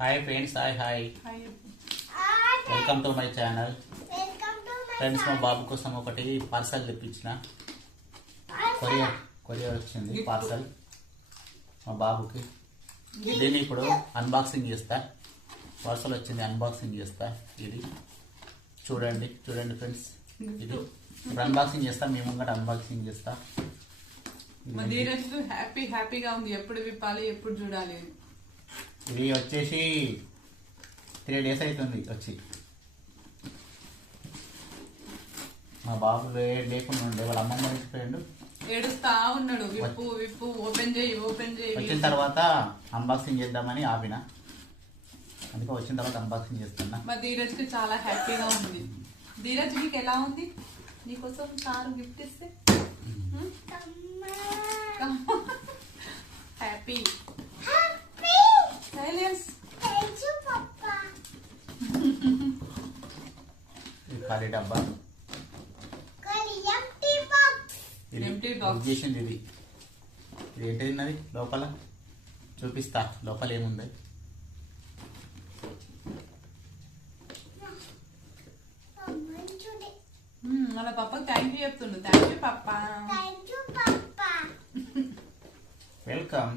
Hi friends, hi welcome to my channel. Friends, మా బాబు కోసం ఒకటి పార్సల్ తెప్పించిన. కొరియర్ వచ్చింది పార్సల్ మా బాబుకి. దీన్ని ఇప్పుడు అన్బాక్సింగ్ చేస్తా. పార్సల్ వచ్చింది, అన్బాక్సింగ్ చేస్తా. ఇది చూడండి ఫ్రెండ్స్, ఇది ఇప్పుడు అన్బాక్సింగ్ చేస్తా. మీ ముంగట అన్బాక్సింగ్ చేస్తా. హ్యాపీగా ఉంది. ఎప్పుడు విప్పాలి, ఎప్పుడు చూడాలి. ఇది వచ్చేసి 3 days అవుతుంది వచ్చి. మా బాబు లేకుండా ఉండే వాళ్ళ అమ్మమ్మ మర్చిపోయాడు, ఏడుస్తా ఉన్నాడు. విప్పు ఓపెన్ చేయి. వచ్చిన తర్వాత అన్బాక్సింగ్ చేద్దామని ఆపిన. అందుకే వచ్చిన తర్వాత అన్బాక్సింగ్ చేస్తున్నా. మా ధీరజ్కి చాలా హ్యాపీగా ఉంది. ధీరజ్ నీకు ఎలా ఉంది? నీకోసం కారు గిఫ్ట్ ఇస్తే హ్యాపీ సైలెన్స్. ఖాళీ డబ్బా చేసింది. ఇది ఏంటిది లోపల చూపిస్తా. లోపల ఏముంది? మన పప్పకి థ్యాంక్ యూ చెప్తుండు. థ్యాంక్ యూ పప్పా. వెల్కమ్.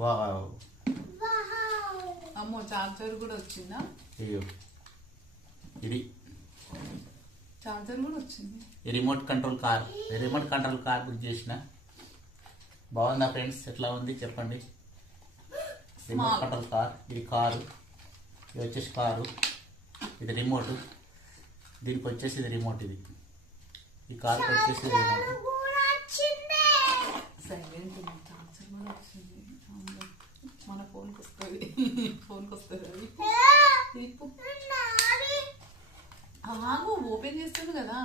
వావ్, అమ్మో చార్జర్ కూడా వచ్చిందా? ఇది చార్జర్ కూడా వచ్చింది. రిమోట్ కంట్రోల్ కార్ బుక్ చేసిన. బాగుందా ఫ్రెండ్స్? ఎట్లా ఉంది చెప్పండి. Remote control car. ఇది కారు, ఇది వచ్చేసి కారు, ఇది రిమోట్. దీనికి వచ్చేసి ఇది రిమోట్. ఇది ఈ కార్కి వచ్చేసి రిమోట్. సైలెంట్ చార్జర్ కూడా వచ్చింది. మన ఫోన్కి వస్తుంది అది. ఆగు, ఓపెన్ చేస్తుంది కదా.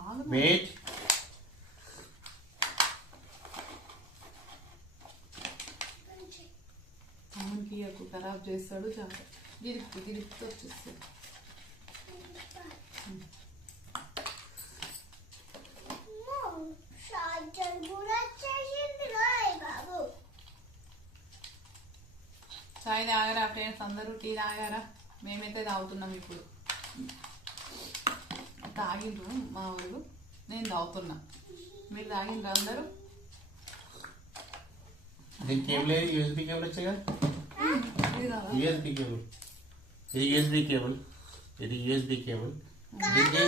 ఆగు, వెయిట్. అవునికి ఖరాబ్ చేస్తాడు. గిరిప్తో వచ్చేస్తాడు. చాయ్ తాగారా ఫ్రెండ్స్? అందరూ టీ తాగారా? మేమైతే తాగుతున్నాం ఇప్పుడు. తాగిండ్రు మా ఊరు, నేను తాగుతున్నా. మీరు తాగిండ్రు అందరూ? దీనికి ఏం లేదు, యూఎస్బీ కేబుల్ వచ్చాయి. USB cable. ఇది యూఎస్బీ కేబుల్. దీనికి